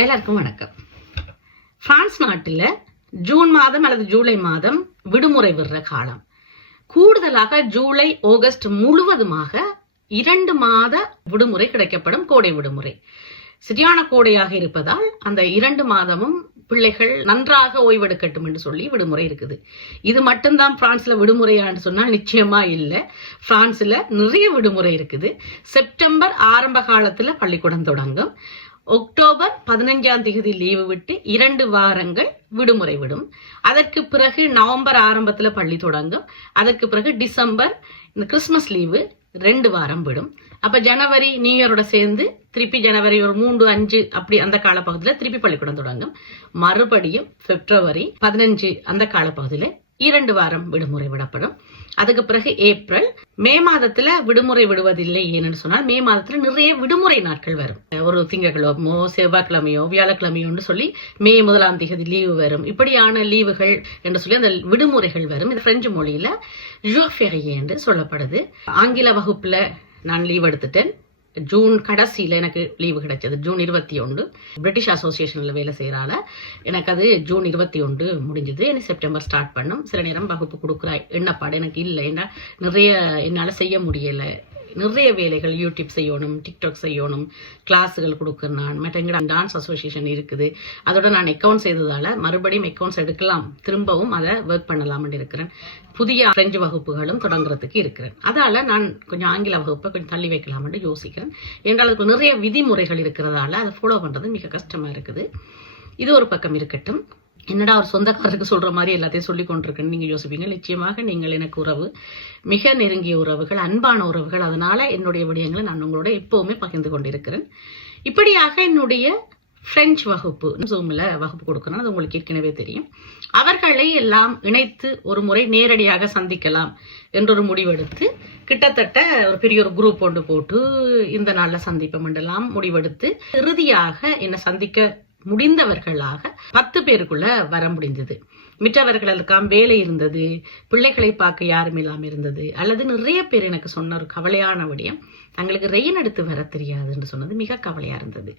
எல்லாருக்கும் வணக்கம். பிரான்ஸ் நாட்டில் ஜூன் மாதம் அல்லது ஜூலை மாதம் விடுமுறை விடுற காலம். கூடுதலாக ஜூலை ஆகஸ்ட் முழுவதுமாக இரண்டு மாத விடுமுறை கிடைக்கப்படும் கோடை விடுமுறை. சரியான கோடையாக இருப்பதால் அந்த இரண்டு மாதமும் பிள்ளைகள் நன்றாக ஓய்வெடுக்கட்டும் என்று சொல்லி விடுமுறை இருக்குது. இது மட்டும்தான் பிரான்ஸ்ல விடுமுறையான்னு சொன்னால் நிச்சயமா இல்லை. பிரான்ஸ்ல நிறைய விடுமுறை இருக்குது. செப்டம்பர் ஆரம்ப காலத்துல பள்ளிக்கூடம் தொடங்கும். அக்டோபர் பதினஞ்சாம் தேதி லீவு விட்டு இரண்டு வாரங்கள் விடுமுறை விடும். அதற்கு பிறகு நவம்பர் ஆரம்பத்தில் பள்ளி தொடங்கும். அதற்கு பிறகு டிசம்பர் இந்த கிறிஸ்மஸ் லீவு ரெண்டு வாரம் விடும். அப்போ ஜனவரி நியூ இயரோட சேர்ந்து திருப்பி ஜனவரி ஒரு மூன்று அஞ்சு அப்படி அந்த காலப்பகுதியில் திருப்பி பள்ளிக்கூடம் தொடங்கும். மறுபடியும் பிப்ரவரி பதினஞ்சு அந்த காலப்பகுதியில் இரண்டு வாரம் விடுமுறை விடப்படும். அதுக்கு பிறகு ஏப்ரல். மே மாதத்துல விடுமுறை விடுவதில்லை ஏன்னு சொன்னால் மே மாதத்துல நிறைய விடுமுறை நாட்கள் வரும். ஒரு திங்கக்கிழமோ செவ்வாய்க்கிழமையோ வியாழக்கிழமையோன்னு சொல்லி மே முதலாம் தேதி லீவு வரும். இப்படியான லீவுகள் என்று சொல்லி அந்த விடுமுறைகள் வரும். இந்த பிரெஞ்சு மொழியில ஜூஃபெரியே என்று சொல்லப்படுது. ஆங்கில வகுப்புல நான் லீவ் எடுத்துட்டேன். ஜூன் கடைசியில் எனக்கு லீவு கிடைச்சது. ஜூன் இருபத்தி ஒன்று. பிரிட்டிஷ் அசோசியேஷனில் வேலை செய்கிறால எனக்கு அது ஜூன் இருபத்தி ஒன்று முடிஞ்சது. எனக்கு செப்டம்பர் ஸ்டார்ட் பண்ணும். சில நேரம் வகுப்பு கொடுக்குற எண்ணப்பாடு எனக்கு இல்லை. ஏன்னா நிறைய என்னால் செய்ய முடியலை. நிறைய வேலைகள் யூடியூப் செய்யணும் டிக்டாக் செய்யணும் கிளாஸுகள் கொடுக்குறேன் நான் மற்ற எங்கட டான்ஸ் அசோசியேஷன் இருக்குது. அதோட நான் அக்கௌண்ட் செய்ததால் மறுபடியும் அக்கௌண்ட்ஸ் எடுக்கலாம் திரும்பவும் அதை ஒர்க் பண்ணலாம்னு இருக்கிறேன். புதிய பிரெஞ்சு வகுப்புகளும் தொடங்குறதுக்கு இருக்கிறேன். அதால் நான் கொஞ்சம் ஆங்கில வகுப்பை கொஞ்சம் தள்ளி வைக்கலாம்னு யோசிக்கிறேன். என்றால் அதுக்கு நிறைய விதிமுறைகள் இருக்கிறதால அதை ஃபாலோ பண்ணுறது மிக கஷ்டமாக இருக்குது. இது ஒரு பக்கம் இருக்கட்டும். என்னடா ஒரு சொந்தக்காரருக்கு சொல்கிற மாதிரி எல்லாத்தையும் சொல்லி கொண்டிருக்குன்னு நீங்கள் யோசிப்பீங்க. நிச்சயமாக நீங்கள் எனக்கு உறவு மிக நெருங்கிய உறவுகள் அன்பான உறவுகள். அதனால் என்னுடைய விடயங்களை நான் உங்களோட எப்போவுமே பகிர்ந்து கொண்டிருக்கிறேன். இப்படியாக என்னுடைய ஃப்ரெஞ்ச் வகுப்பு ஜூமில் வகுப்பு கொடுக்கணும் அது உங்களுக்கு ஏற்கனவே தெரியும். அவர்களை எல்லாம் இணைத்து ஒரு முறை நேரடியாக சந்திக்கலாம் என்றொரு முடிவெடுத்து கிட்டத்தட்ட ஒரு பெரிய ஒரு குரூப் ஒன்று போட்டு இந்த நாளில் சந்திப்போம் என்றெல்லாம் முடிவெடுத்து இறுதியாக என்னை சந்திக்க முடிந்தவர்களாக பத்து பேருக்குள்ள வர முடிந்தது. மிற்றவர்களுக்கெல்லாம் வேலை இருந்தது பிள்ளைகளை பார்க்க யாரும் இல்லாமல் இருந்தது அல்லது நிறைய பேர் எனக்கு சொன்ன ஒரு கவலையான விடயம் தங்களுக்கு ரெயின் எடுத்து வர தெரியாதுன்னு சொன்னது மிக கவலையாக இருந்தது.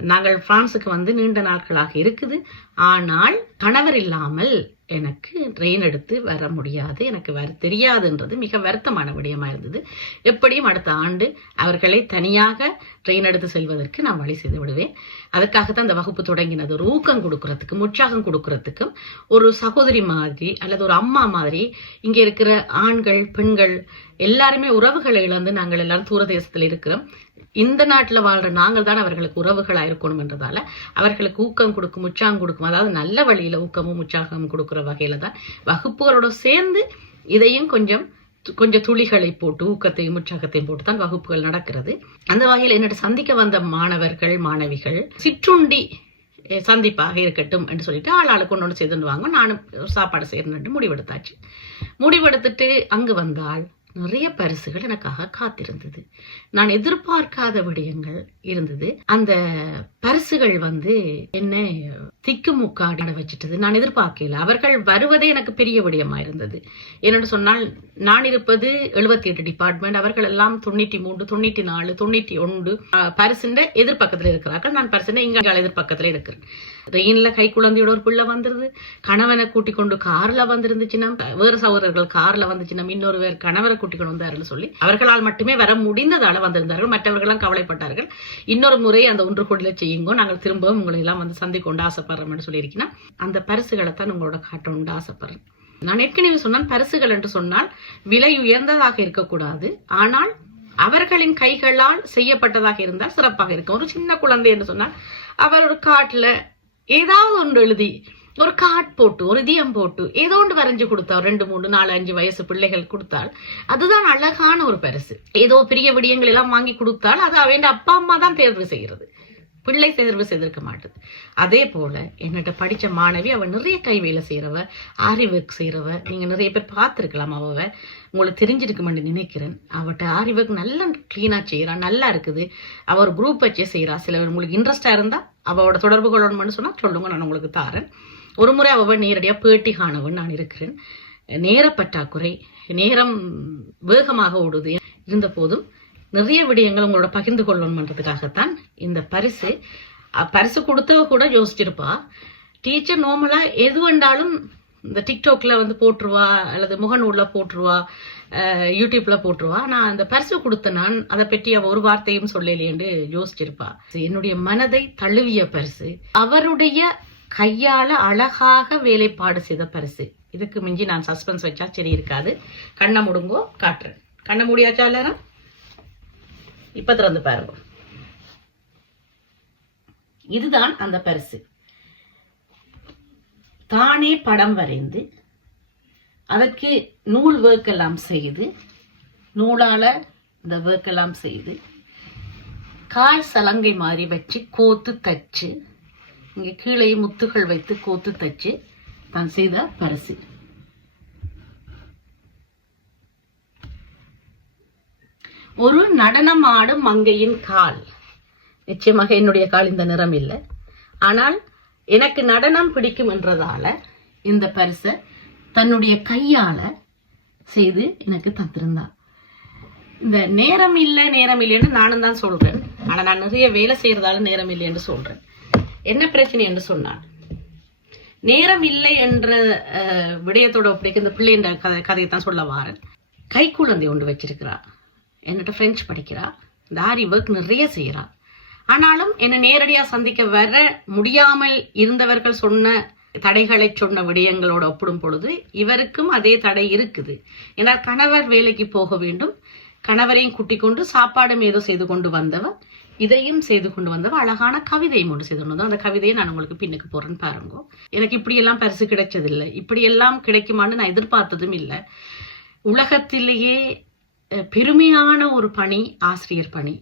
நாங்கள் பிரான்ஸுக்கு வந்து நீண்ட நாட்களாக இருக்குது ஆனால் கணவர் இல்லாமல் எனக்கு ட்ரெயின் எடுத்து வர முடியாது எனக்கு வர தெரியாதுன்றது மிக வருத்தமான விடயமா இருந்தது. எப்படியும் அடுத்த ஆண்டு அவர்களை தனியாக ட்ரெயின் எடுத்து செல்வதற்கு நான் வழி செய்து விடுவேன். அதுக்காகத்தான் அந்த வகுப்பு தொடங்கினது. ஒரு ஊக்கம் கொடுக்கறதுக்கும் உற்சாகம் கொடுக்கறதுக்கும் ஒரு சகோதரி மாதிரி அல்லது ஒரு அம்மா மாதிரி இங்கே இருக்கிற ஆண்கள் பெண்கள் எல்லாருமே உறவுகளை இழந்து நாங்கள் எல்லாரும் தூரதேசத்தில் இருக்கிறோம். இந்த நாட்டில் வாழ்ற நாங்கள் தான் அவர்களுக்கு உறவுகளாக இருக்கணும்ன்றதால அவர்களுக்கு ஊக்கம் கொடுக்கும் உற்சாகம் கொடுக்கும் அதாவது நல்ல வழியில் ஊக்கமும் உற்சாகமும் கொடுக்குற வகையில் தான் வகுப்புகளோட சேர்ந்து இதையும் கொஞ்சம் கொஞ்சம் துளிகளை போட்டு ஊக்கத்தையும் உற்சாகத்தையும் போட்டு தான் வகுப்புகள் நடக்கிறது. அந்த வகையில் என்னோட சந்திக்க வந்த மாணவர்கள் மாணவிகள் சிற்றுண்டி சந்திப்பாக இருக்கட்டும் என்று சொல்லிட்டு ஆள் ஆளுக்கு கொண்டு வந்து செய்துன்னு வாங்க. நானும் சாப்பாடு செய்யணும்னு முடிவெடுத்தாச்சு. முடிவெடுத்துட்டு அங்கு வந்தால் நிறைய பரிசுகள் எனக்காக காத்திருந்தது. நான் எதிர்பார்க்காத விடயங்கள் இருந்தது. அந்த பரிசுகள் வந்து என்ன திக்குமுக்காட வச்சுட்டது. நான் எதிர்பார்க்கல. அவர்கள் வருவதே எனக்கு பெரிய விடயமா இருந்தது. என்னென்னு சொன்னால் நான் இருப்பது எழுபத்தி எட்டு டிபார்ட்மெண்ட். அவர்கள் எல்லாம் தொண்ணூற்றி மூன்று தொண்ணூற்றி நாலு தொண்ணூற்றி ஒன்று பரிசுண்ட எதிர்பக்கத்தில் இருக்கிறார்கள். நான் பரிசுண்ட இங்க எதிர்பக்கத்தில் இருக்கிறேன். ரெயின்ல கை குழந்தையோட ஒரு பிள்ளை வந்துருது. கணவனை கூட்டி கொண்டு கார்ல வந்திருந்துச்சுன்னா வேறு சகோதரர்கள் கார்ல வந்துச்சுன்னா இன்னொரு பேர் கணவரை கூட்டி கொண்டு வந்தாருன்னு சொல்லி அவர்களால் மட்டுமே வர முடிந்ததால வந்திருந்தார்கள். மற்றவர்கள்லாம் கவலைப்பட்டார்கள். இன்னொரு முறை அந்த ஒன்று கோடியில செய்யுங்கோ நாங்கள் திரும்பவும் உங்களை எல்லாம் வந்து சந்திக்கொண்டு ஆசைப்படுறோம்னு சொல்லியிருக்கீங்கன்னா அந்த பரிசுகளை தான் உங்களோட காட்டணும்னு ஆசைப்படுறேன். நான் ஏற்கனவே சொன்னால் பரிசுகள் என்று சொன்னால் விலை உயர்ந்ததாக இருக்கக்கூடாது. ஆனால் அவர்களின் கைகளால் செய்யப்பட்டதாக இருந்தால் சிறப்பாக இருக்கும். ஒரு சின்ன குழந்தை என்று சொன்னால் அவர் ஒரு காட்டில் ஏதாவது ஒன்று எழுதி ஒரு காட் போட்டு ஒரு இதயம் போட்டு ஏதோ ஒன்று வரைஞ்சு கொடுத்தா ரெண்டு மூணு நாலு அஞ்சு வயசு பிள்ளைகள் கொடுத்தாள் அதுதான் அழகான ஒரு பரிசு. ஏதோ பெரிய விடயங்கள் எல்லாம் வாங்கி கொடுத்தால் அது அவன் அப்பா அம்மா தான் தேர்வு செய்கிறது. பிள்ளை தேர்வு செய்திருக்க மாட்டது. அதே போல என்னட்ட படித்த மாணவி அவள் நிறைய கை வேலை ஆரி ஒர்க் செய்யறவ நீங்கள் நிறைய பேர் பார்த்துருக்கலாம் அவ உங்களுக்கு தெரிஞ்சிருக்குமென்று நினைக்கிறேன். அவட்ட ஆரி ஒர்க் நல்லா க்ளீனாக செய்கிறான் நல்லா இருக்குது. அவர் குரூப் வச்சே செய்கிறா சில உங்களுக்கு இன்ட்ரெஸ்டாக இருந்தால் அவளோட தொடர்பு கொள்ளணும்னு சொன்னா சொல்லுங்க நான் உங்களுக்கு தாரேன் ஒரு முறை அவள் நேரடியா பேட்டி காணவன் நான் இருக்கிறேன். நேர பற்றாக்குறை நேரம் வேகமாக ஓடுது இருந்த போதும் நிறைய விடயங்கள் உங்களோட பகிர்ந்து கொள்ளணும்ன்றதுக்காகத்தான் இந்த பரிசு. பரிசு கொடுத்தவ கூட யோசிச்சிருப்பா. டீச்சர் நார்மலாக எது வேண்டாலும் இந்த டிக்டாக்ல வந்து போட்டுருவா அல்லது முகநூலில் போட்டுருவா. யூடியூப்ல போட்டுருவா. நான் அந்த பரிசு கொடுத்த நான் அதை பற்றி அவ ஒரு வார்த்தையும் சொல்லலையேண்டு யோசிச்சிருப்பா. என்னுடைய மனதை தழுவிய பரிசு. அவருடைய கையால அழகாக வேலைப்பாடு செய்த பரிசு. இதுக்கு மிஞ்சி நான் சஸ்பென்ஸ் வச்சா சரி இருக்காது. கண்ணை முடுங்கோ காட்டுறேன். கண்ணை முடியாச்சா எல்லாரும் இப்ப திறந்து பாருங்க. இதுதான் அந்த பரிசு. தானே படம் வரைந்து அதற்கு நூல் ஒர்க் எல்லாம் செய்து நூலால் இந்த ஒர்க் எல்லாம் செய்து கால் சலங்கை மாதிரி வச்சு கோத்து தச்சு இங்கே கீழே முத்துகள் வைத்து கோத்து தச்சு தான் செய்த பரிசு. ஒரு நடனம் ஆடும் மங்கையின் கால். நிச்சயமாக என்னுடைய கால் இந்த நிறம் இல்லை. ஆனால் எனக்கு நடனம் பிடிக்கும் என்றதால இந்த பரிசை தன்னுடைய கையால் செய்து எனக்கு தந்திருந்தா. இந்த நேரம் இல்லை நேரம் இல்லைன்னு நானும் தான் சொல்றேன். ஆனா நான் நிறைய வேலை செய்யறதால நேரம் இல்லைன்னு சொல்றேன். என்ன பிரச்சனை என்று சொன்னான் நேரம் இல்லை என்ற விடயத்தோட ஒப்படைக்க இந்த பிள்ளைன்ற கதை கதையை தான் சொல்ல வாரேன். கை குழந்தை ஒன்று வச்சிருக்கிறா. என்னட்ட பிரெஞ்சு படிக்கிறா. இந்த ஆரி ஒர்க் நிறைய செய்கிறா ஆனாலும் என்னை நேரடியாக சந்திக்க வர முடியாமல் இருந்தவர்கள் சொன்ன தடைகளை சொன்ன விடயங்களோட ஒப்பிடும் பொழுது இவருக்கும் அதே தடை இருக்குது. ஏன்னா கணவர் வேலைக்கு போக வேண்டும். கணவரையும் குட்டி கொண்டு சாப்பாடும் ஏதோ செய்து கொண்டு வந்தவர் இதையும் செய்து கொண்டு வந்தவர். அழகான கவிதையும் ஒன்று செய்து கொண்டு வந்தோம் அந்த கவிதையை நான் உங்களுக்கு பின்னுக்கு போறேன்னு பாருங்க. எனக்கு இப்படியெல்லாம் பரிசு கிடைச்சதில்லை. இப்படியெல்லாம் கிடைக்குமான்னு நான் எதிர்பார்த்ததும் இல்லை. உலகத்திலேயே பெருமையான ஒரு பணி ஆசிரியர் பணி.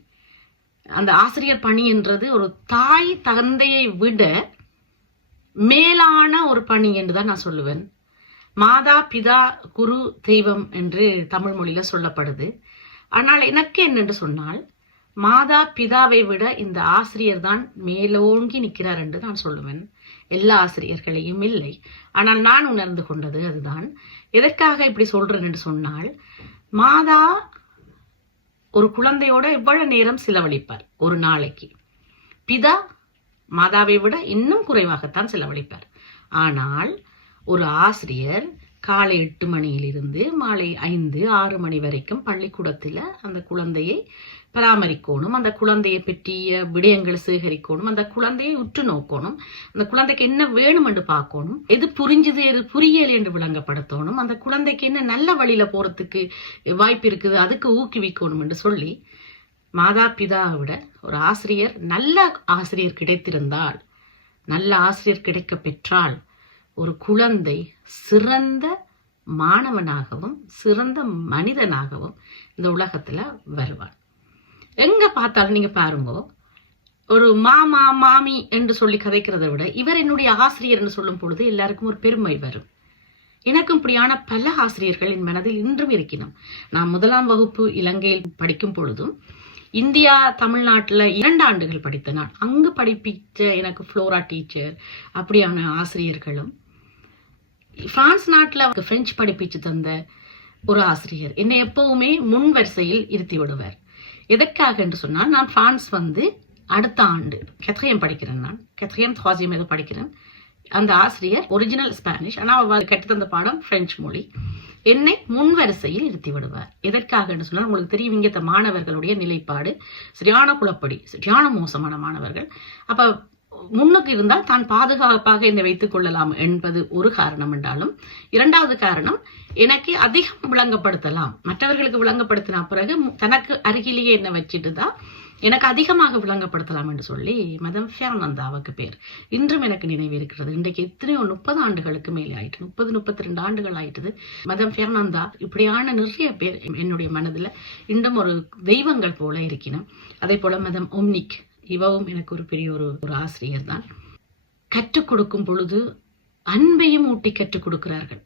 அந்த ஆசிரியர் பணி என்றது ஒரு தாய் தந்தையை விட மேலான ஒரு பணி என்று தான் நான் சொல்லுவேன். மாதா பிதா குரு தெய்வம் என்று தமிழ் மொழியில சொல்லப்படுது. ஆனால் எனக்கு என்னென்று சொன்னால் மாதா பிதாவை விட இந்த ஆசிரியர் தான் மேலோங்கி நிற்கிறார் என்று நான் சொல்லுவேன். எல்லா ஆசிரியர்களையும் இல்லை. ஆனால் நான் உணர்ந்து கொண்டது அதுதான். எதற்காக இப்படி சொல்றேன் என்று சொன்னால் மாதா ஒரு குழந்தையோட எவ்வளவு நேரம் செலவழிப்பார் ஒரு நாளைக்கு? பிதா மாதாவை விட இன்னும் குறைவாகத்தான் செலவழிப்பார். ஆனால் ஒரு ஆசிரியர் காலை எட்டு மணியிலிருந்து மாலை ஐந்து ஆறு மணி வரைக்கும் பள்ளிக்கூடத்தில் அந்த குழந்தையை பராமரிக்கணும் அந்த குழந்தையை பற்றிய விடயங்கள் சேகரிக்கணும் அந்த குழந்தையை உற்று நோக்கணும் அந்த குழந்தைக்கு என்ன வேணும் என்று பார்க்கணும் எது புரிஞ்சுது எது புரியல என்று விளங்கப்படுத்தணும் அந்த குழந்தைக்கு என்ன நல்ல வழியில போறதுக்கு வாய்ப்பு இருக்குது அதுக்கு ஊக்குவிக்கணும் என்று சொல்லி மாதா பிதாவை விட ஒரு ஆசிரியர் நல்ல ஆசிரியர் கிடைத்திருந்தால் நல்ல ஆசிரியர் கிடைக்க பெற்றால் ஒரு குழந்தை சிறந்த மாணவனாகவும் சிறந்த மனிதனாகவும் இந்த உலகத்துல வருவான் எங்க பார்த்தாலும் நீங்க பாருங்க ஒரு மாமா மாமி என்று சொல்லி கதைக்கிறதை விட இவர் என்னுடைய ஆசிரியர் என்று சொல்லும் பொழுது எல்லாருக்கும் ஒரு பெருமை வரும். எனக்கும் இப்படியான பல ஆசிரியர்கள் என் மனதில் இன்றும் இருக்கணும் நான் முதலாம் வகுப்பு இலங்கையில் படிக்கும் பொழுதும் இந்தியா தமிழ்நாட்டில் இரண்டு ஆண்டுகள் படித்த நான் அங்கு படிப்பித்த எனக்கு ஃப்ளோரா டீச்சர் அப்படியான ஆசிரியர்களும். பிரான்ஸ் நாட்டில் பிரெஞ்சு படிப்பிச்சு தந்த ஒரு ஆசிரியர். என்னை எப்பவுமே முன் வரிசையில் இருத்தி விடுவார். எதற்காக என்று சொன்னால் நான் பிரான்ஸ் வந்து அடுத்த ஆண்டு கெத்ரியம் படிக்கிறேன் நான். கெத்ரியம் துவாசியம் ஏதோ படிக்கிறேன். அந்த ஆசிரியர் ஒரிஜினல் ஸ்பானிஷ் ஆனால் அவர் கற்றுத்தந்த பாடம் பிரெஞ்சு மொழி. என்னை முன்வரிசையில் இருத்தி விடுவார் எதற்காக என்று சொன்னால் உங்களுக்கு தெரியும் இங்கே மாணவர்களுடைய நிலைப்பாடு. சரியான குழப்படி சரியான மோசமான மாணவர்கள். அப்போ முன்னுக்கு இருந்தால் தான் பாதுகாப்பாக என்னை வைத்துக் கொள்ளலாம் என்பது ஒரு காரணம் என்றாலும் இரண்டாவது காரணம் எனக்கு அதிகம் விளங்கப்படுத்தலாம். மற்றவர்களுக்கு விளங்கப்படுத்தின பிறகு தனக்கு அருகிலேயே என்ன வச்சுட்டு தான் எனக்கு அதிகமாக விளங்கப்படுத்தலாம் என்று சொல்லி மதம் ஃபியானந்தாவுக்கு பேர். இன்றும் எனக்கு நினைவு இருக்கிறது. இன்றைக்கு எத்தனையோ முப்பது ஆண்டுகளுக்கு மேலே ஆயிட்டு முப்பது முப்பத்தி ரெண்டு ஆண்டுகள் ஆயிட்டது. மதம் ஃபியானந்தா இப்படியான நிறைய பேர் என்னுடைய மனதில் இன்னும் ஒரு தெய்வங்கள் போல இருக்கணும் அதே போல மதம் ஒம்னிக் இவவும் எனக்கு ஒரு பெரிய ஒரு ஒரு ஆசிரியர் தான். கற்றுக் கொடுக்கும் பொழுது அன்பையும் ஊட்டி கற்றுக் கொடுக்கிறார்கள்.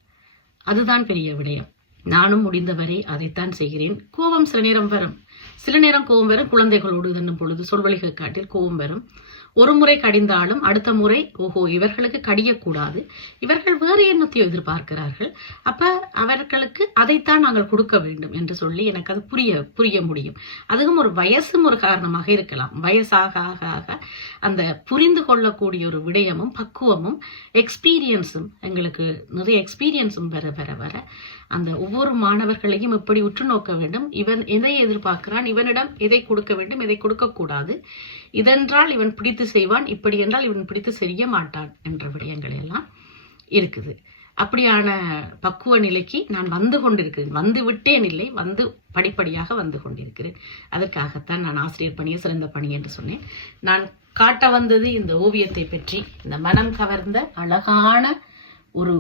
அதுதான் பெரிய விடயம். நானும் முடிந்தவரை அதைத்தான் செய்கிறேன். கோபம் சில நேரம் வரும். சில நேரம் கோபம் வரும். குழந்தைகளோடு என்னும் பொழுது சொல்வழிகள் காட்டில் கோபம் வரும். ஒரு முறை கடிந்தாலும் அடுத்த முறை ஓஹோ இவர்களுக்கு கடியக்கூடாது. இவர்கள் வேறு எண்ணத்தையோ எதிர்பார்க்கிறார்கள். அப்ப அவர்களுக்கு அதைத்தான் நாங்கள் கொடுக்க வேண்டும் என்று சொல்லி எனக்கு அது புரிய புரிய முடியும். அதுவும் ஒரு வயசும் ஒரு காரணமாக இருக்கலாம். வயசாக ஆக ஆக அந்த புரிந்து கொள்ளக்கூடிய ஒரு விடயமும் பக்குவமும் எக்ஸ்பீரியன்ஸும் எங்களுக்கு நிறைய எக்ஸ்பீரியன்ஸும் வர வர வர அந்த ஒவ்வொரு மாணவர்களையும் இப்படி உற்று நோக்க வேண்டும்? இவன் எதை எதிர்பார்க்கிறான்? இவனிடம் எதை கொடுக்க வேண்டும்? எதை கொடுக்கக்கூடாது? இதென்றால் இவன் பிடித்து செய்வான் இப்படி என்றால் இவன் பிடித்து செய்ய மாட்டான் என்ற விடயங்கள் எல்லாம் இருக்குது. அப்படியான பக்குவ நிலைக்கு நான் வந்து கொண்டிருக்கிறேன். வந்து விட்டேன் இல்லை வந்து படிப்படியாக வந்து கொண்டிருக்கிறேன். அதற்காகத்தான் நான் ஆசிரியர் பணியை சிறந்த பணி என்று சொன்னேன். நான் காட்ட வந்தது இந்த ஓவியத்தை பற்றி இந்த மனம் கவர்ந்த அழகான ஒரு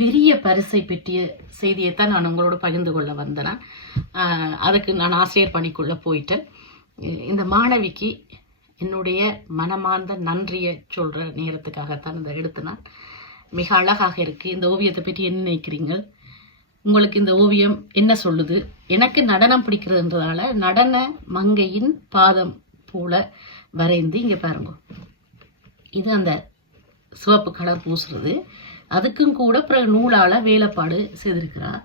பெரிய பரிசை பற்றிய செய்தியைத்தான் நான் உங்களோட பகிர்ந்து கொள்ள வந்தேன். அதுக்கு நான் ஆசிரியர் பணிக்குள்ளே போயிட்டேன். இந்த மாணவிக்கு என்னுடைய மனமார்ந்த நன்றியை சொல்கிற நேரத்துக்காகத்தான் இந்த எடுத்து நான் மிக அழகாக இருக்குது இந்த ஓவியத்தை பற்றி என்ன நினைக்கிறீங்க? உங்களுக்கு இந்த ஓவியம் என்ன சொல்லுது? எனக்கு நடனம் பிடிக்கிறதுன்றதால நடன மங்கையின் பாதம் போல வரைந்து இங்கே பாருங்க. இது அந்த சிவப்பு கலர் பூசுறது. அதுக்கும் கூட பிறகு நூலால் வேலைப்பாடு செய்திருக்கிறார்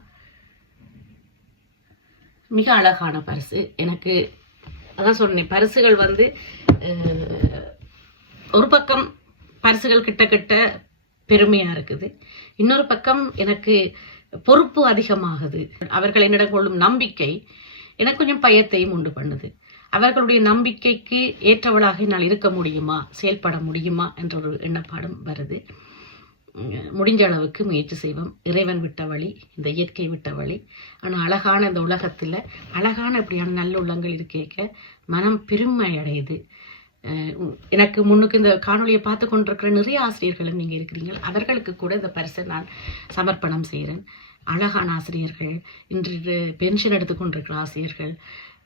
மிக அழகான பரிசு. எனக்கு அதான் சொன்னேன் பரிசுகள் வந்து ஒரு பக்கம் பரிசுகள் கிட்ட கிட்ட பெருமையா இருக்குது. இன்னொரு பக்கம் எனக்கு பொறுப்பு அதிகமாகுது. அவர்கள் என்னிடம் கொள்ளும் நம்பிக்கை எனக்கு கொஞ்சம் பயத்தையும் உண்டு பண்ணுது. அவர்களுடைய நம்பிக்கைக்கு ஏற்றவளாக என்னால் இருக்க முடியுமா? செயல்பட முடியுமா? என்ற ஒரு எண்ணப்பாடும் வருது. முடிஞ்ச அளவுக்கு முயற்சி செய்வோம். இறைவன் விட்ட வழி இந்த இயற்கை விட்ட வழி. ஆனால் அழகான இந்த உலகத்தில் அழகான இப்படியான நல்ல உள்ளங்கள் இருக்கேக்க மனம் பெருமை அடையுது. எனக்கு முன்னுக்கு இந்த காணொலியை பார்த்து கொண்டிருக்கிற நிறைய ஆசிரியர்களும் நீங்கள் இருக்கிறீங்க அவர்களுக்கு கூட இந்த பரிசை நான் சமர்ப்பணம் செய்கிறேன். அழகான ஆசிரியர்கள் இன்று பென்ஷன் எடுத்துக்கொண்டிருக்கிற ஆசிரியர்கள்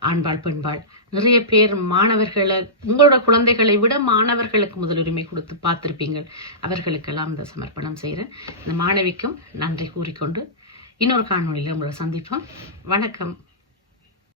ஆண்பாள் பெண்பாள் நிறைய பேர் மாணவர்களை உங்களோட குழந்தைகளை விட மாணவர்களுக்கு முதலுரிமை கொடுத்து பார்த்துருப்பீங்கள் அவர்களுக்கெல்லாம் இந்த சமர்ப்பணம் செய்கிறேன். இந்த மாணவிக்கும் நன்றி கூறிக்கொண்டு இன்னொரு காணொலியில் உங்களை சந்திப்போம். வணக்கம்.